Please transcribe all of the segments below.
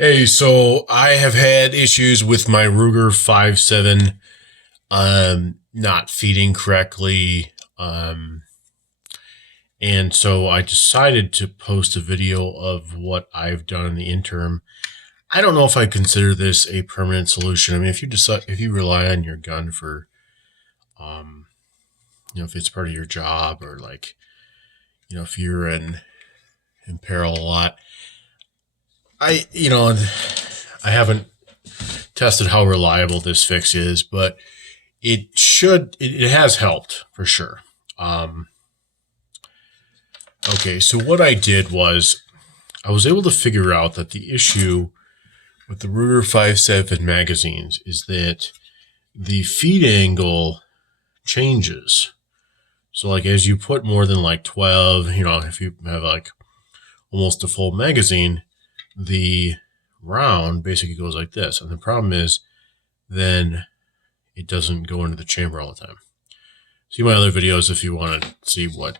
Hey, so I have had issues with my Ruger 5.7 not feeding correctly. And so I decided to post a video of what I've done in the interim. I don't know if I consider this a permanent solution. I mean, if you rely on your gun for, if it's part of your job or like, if you're in peril a lot, I haven't tested how reliable this fix is, but it has helped for sure. Okay, so what I did was I was able to figure out that the issue with the Ruger 5.7 magazines is that the feed angle changes. So like as you put more than like 12, if you have like almost a full magazine, the round basically goes like this. And the problem is then it doesn't go into the chamber all the time. See my other videos if you want to see what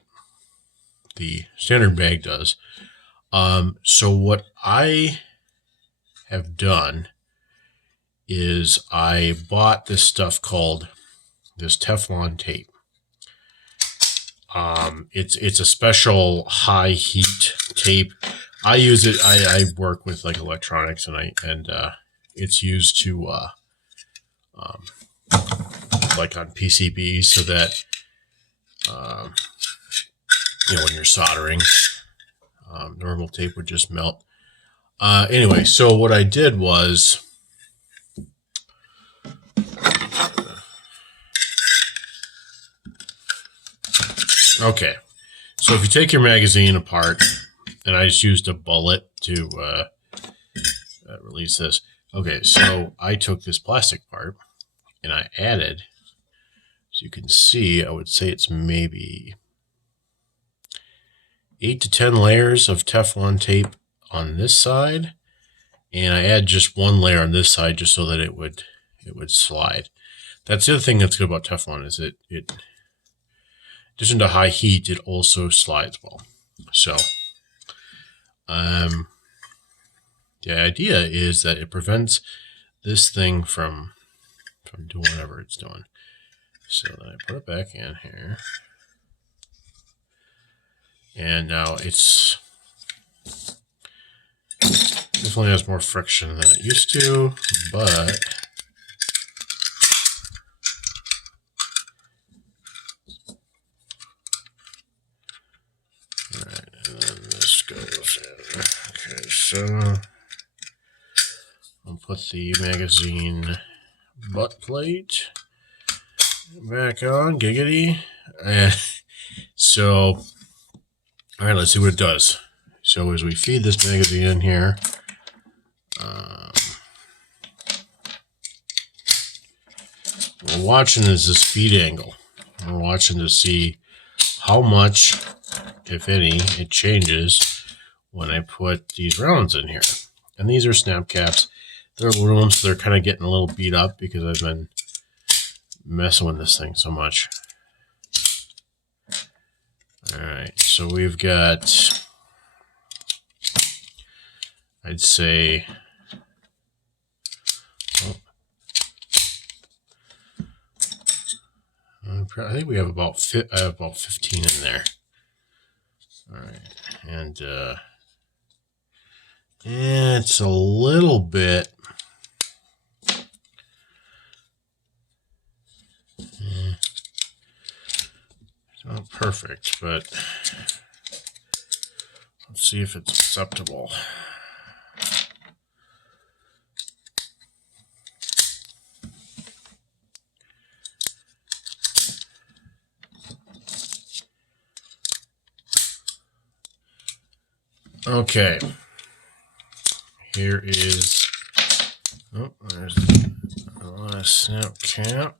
the standard bag does. So what I have done is I bought this stuff called this Teflon tape. It's a special high heat tape. I use it. I work with like electronics, and it's used to like on PCBs, so that when you're soldering, normal tape would just melt. Anyway, so what I did was okay. So if you take your magazine apart, and I just used a bullet to release this. Okay, so I took this plastic part and I added, so you can see, I would say it's maybe 8 to 10 layers of Teflon tape on this side, and I add just one layer on this side just so that it would slide. That's the other thing that's good about Teflon, is it in addition to high heat, it also slides well. So the idea is that it prevents this thing from doing whatever it's doing. So then I put it back in here, and now it's definitely has more friction than it used to, but all right, and then this goes in. Okay, so I'll put the magazine butt plate back on, giggity. And so, all right, let's see what it does. So as we feed this magazine in here, we're watching is this feed angle. We're watching to see how much, if any, it changes when I put these rounds in here. And these are snap caps. They're aluminum, so they're kind of getting a little beat up because I've been messing with this thing so much. All right, so we've got, I'd say, I think we have about 15 in there. All right, and it's a little bit. It's not perfect, but let's see if it's acceptable. Okay, here is, oh, there's a last snap cap.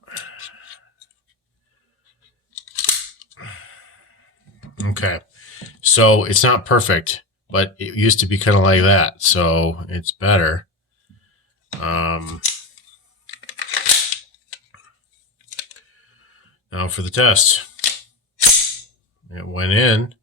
Okay, so it's not perfect, but it used to be kind of like that, so it's better. Now for the test. It went in.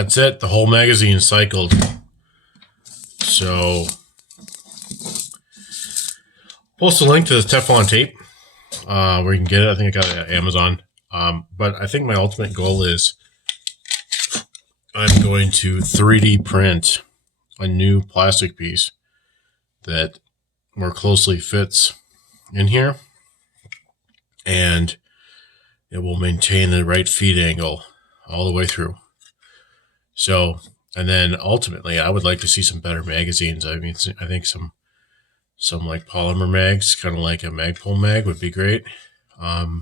that's it. The whole magazine cycled. So post a link to the Teflon tape where you can get it. I think I got it at Amazon. But I think my ultimate goal is I'm going to 3D print a new plastic piece that more closely fits in here, and it will maintain the right feed angle all the way through. So, and then ultimately, I would like to see some better magazines. I mean, I think some like polymer mags, kind of like a Magpul mag, would be great. Yeah.